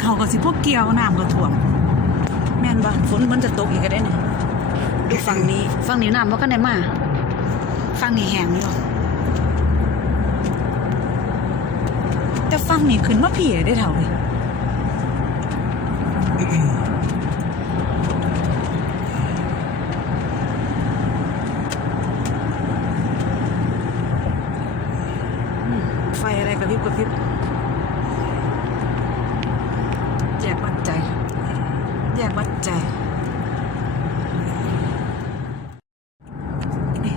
เขาก็สิพวกเกี่ยวน้ำก็ท่วม แม่นบ่ฝนมันจะตกอีกก็ได้นี่ดูฝั่งนี้ฝั่งนี้น้ำบ่กันได้มาฝั่งนี้แห้งอยู่แต่ฝั่งนี้ขึ้นมาพี่ได้เท่าเลยอืมไฟอะไรกระพริบกระพริบแยกวัดใจ แยกวัดใจนี่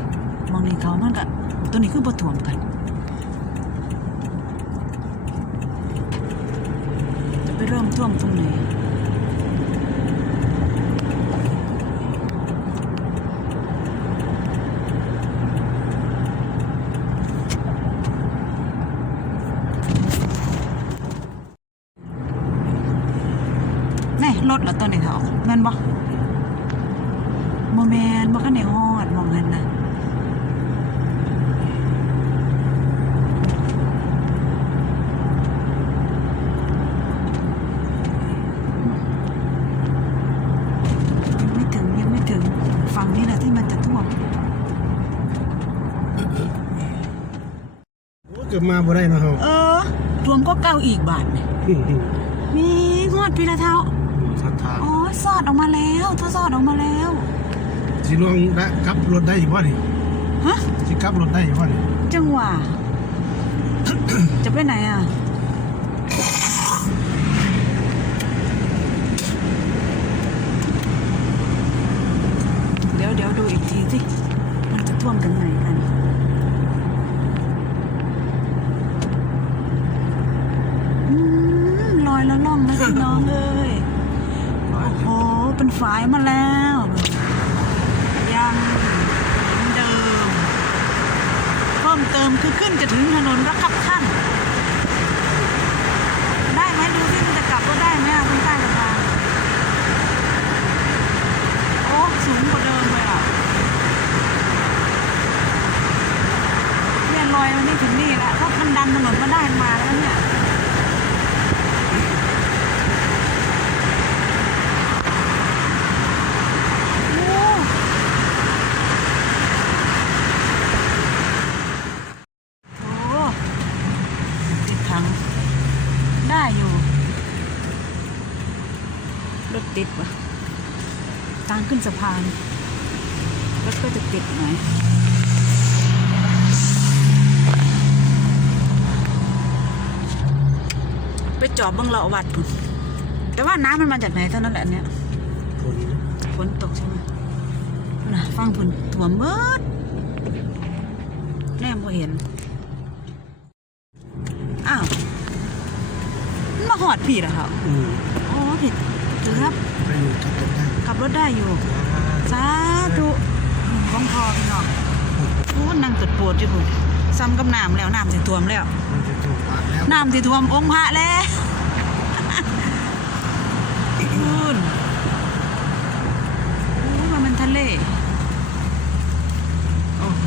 มองในเขามันก็ตัว นี้คือบ่ถ่วมกันจะไปเริ่มท่วมตรงไหนแน่รถเหรอตัวไหนเถอแม่นบ่โมแมนบ่คันไหนฮอดมองนั้นนะยังไม่ถึงยังไม่ถึงฝั่งนี้แหละที่มันจะท่วม โอ้เกือบมาบ่ได้เนาะเฮาเออท่วมก็เก่าอีกบาทเนี่ยมีงวดปีละเท่าสัทธาอ๋อสอดออกมาแล้วทดสอดออกมาแล้วสิลองได้กลับรถได้อยู่บ่นี่ฮะสิกลับรถได้อยู่บ่นี่จังหวะจะไปไหนอะ เดี๋ยวเดี๋ยวดูอีกทีสิ มันจะท่วมถึงไหนกัน อืมลอยแล้วล่องนะ พี่น้องเอ้ย โอ้โห เป็นฝายมาแล้วยังเหมือนเดิม เพิ่มเติมคือขึ้นจะถึงถนนระคับขั้น ได้ไหมดูสิมันจะกลับก็ได้ไหมอะตรงใต้สะพานโอ้สูงกว่าเดิมเลยอะเนี่ยลอยมานี่ถึงนี่แล้วถ้ามันดันถนนมาได้มาแล้วเนี่ย โอ้โหติดถัง ได้อยู่ รถ ติดวะทางขึ้นสะพานรถก็จะติดหน่อยไปจอบเบังเลาะวัดพุ่นแต่ว่าน้ำมันมาจากไหนเท่านั้นแหละเนี่ยฝนตกใช่ไหมนะฟังฝนถั่วมเบิดแน่บ่เห็น อ้าว มันมาหอดพี่เหรอครับ อืมโอ้ผิดเกือบไปอยู่กลับรถได้ขับรถได้อยู่ สาธุหลวงพ่อพี่น้องโอ้นั่งตดปวดอยู่พุ่นซ้ำกับน้ำแล้วน้ำสิท่วมแล้ว มันจะถูกปากแล้ว น้ำสิท่วมองค์พระแล้ว นู่นโอ้มันเป็นทะเล โอ้โห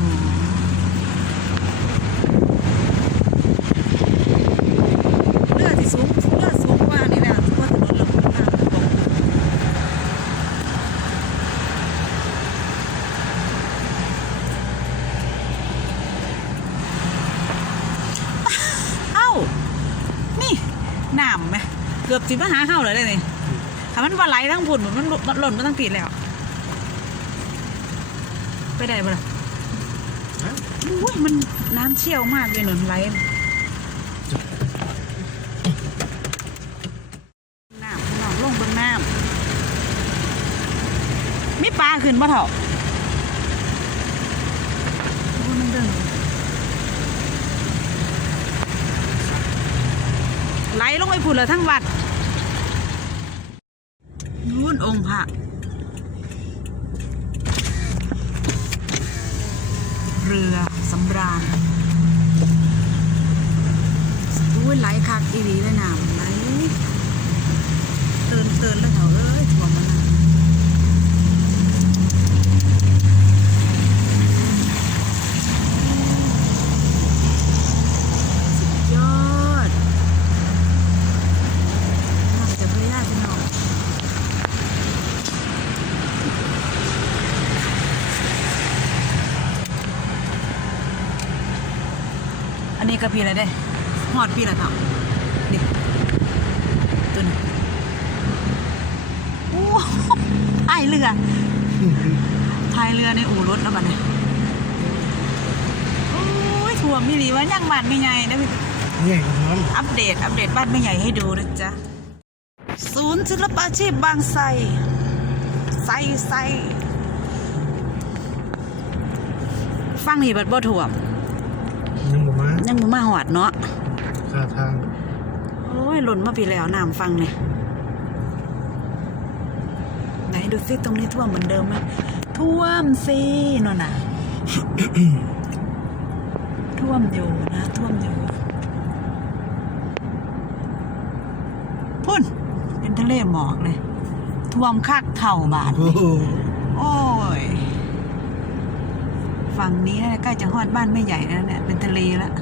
เลือดที่สูงเลือดสูงกว่านี่แหละทั่วถนนลำพูนน้ำตกเอ้า นี่น้ำไหมเกือบสิมาหาเข้าเลยเลยนี่ถ้ามันว่าไหลทั้งผุนมันมันหล่นมาทั้งปีแล้ว ไปได้ปะล่ะอุ้ยมันน้ำเชี่ยวมากเลยหนุนไหลน้ำพี่น้องลงเบนน้ำมีปลาขึ้นปะเถอะโอ้ยมันเดินไห ลงไปผุนเลยทั้งวัดนู่นองค์พระเรือสำราญอุ้ยไหลคักอีรีเลยน้ำไหลเตือนเตือนแล้วเถอะเอ้ยถ่วมมันน่ะสุดยอดน้ำ อั นนี้ก็ปีอะไรได้หอดปีละเท่านี่ตุนโอ้พายเรือพายเรือในอู่รถแล้วบัดเนี่ยโอ้ยถ่วมนี่หลีว่ายังบ้านไม่ใหญ่นะพี่เนี่ยกับน้อัปเดต อัปเดตบ้านไม่ใหญ่ให้ดูนะจ๊ะ ศูนย์ศิลปาชีพบางไทรไซไซฟังนี่เบัดบ่ถ่วมำ ยังบ่มายังบ่มาหอดเนาะค่าทาง โอ้ยหล่นมาปีแล้วน้ำฟังเนี่ยไหนดูซิตรงนี้ท่วมเหมือนเดิมไหมท่วมสินั่นน่ะ ท่วมอยู่นะ ท่วมอยู่พุ่นเป็นทะเลหมอกเลย ท่วมคักเข่าบาท โอ้โหโอ้ย ฝั่งนี้นะใกล้จะฮอดบ้านไม่ใหญ่แล้วเนี่ยเป็นทะเลแล้ว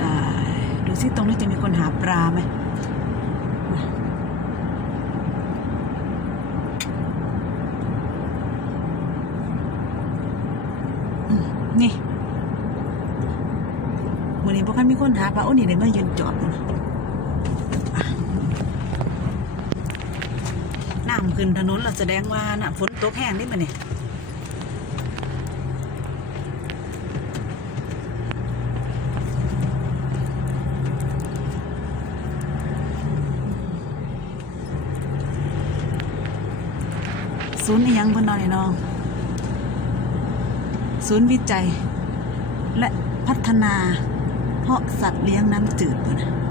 ตายดูสิตรงนี้จะมีคนหาปลาไหมนี่วันนี้พวกเขามีคนหาปลาโอ้นี่เลยมายืนจอดอยู่นะำขึ้นถนนเราแสดงว่าน่ะฝนตกแห้งนี่มันนี่ศูนย์อีหยังเพิ่นนอนนี่น้อง ศูนย์วิจัย และพัฒนา เพาะสัตว์เลี้ยงน้ำจืดเพิ่นน่ะ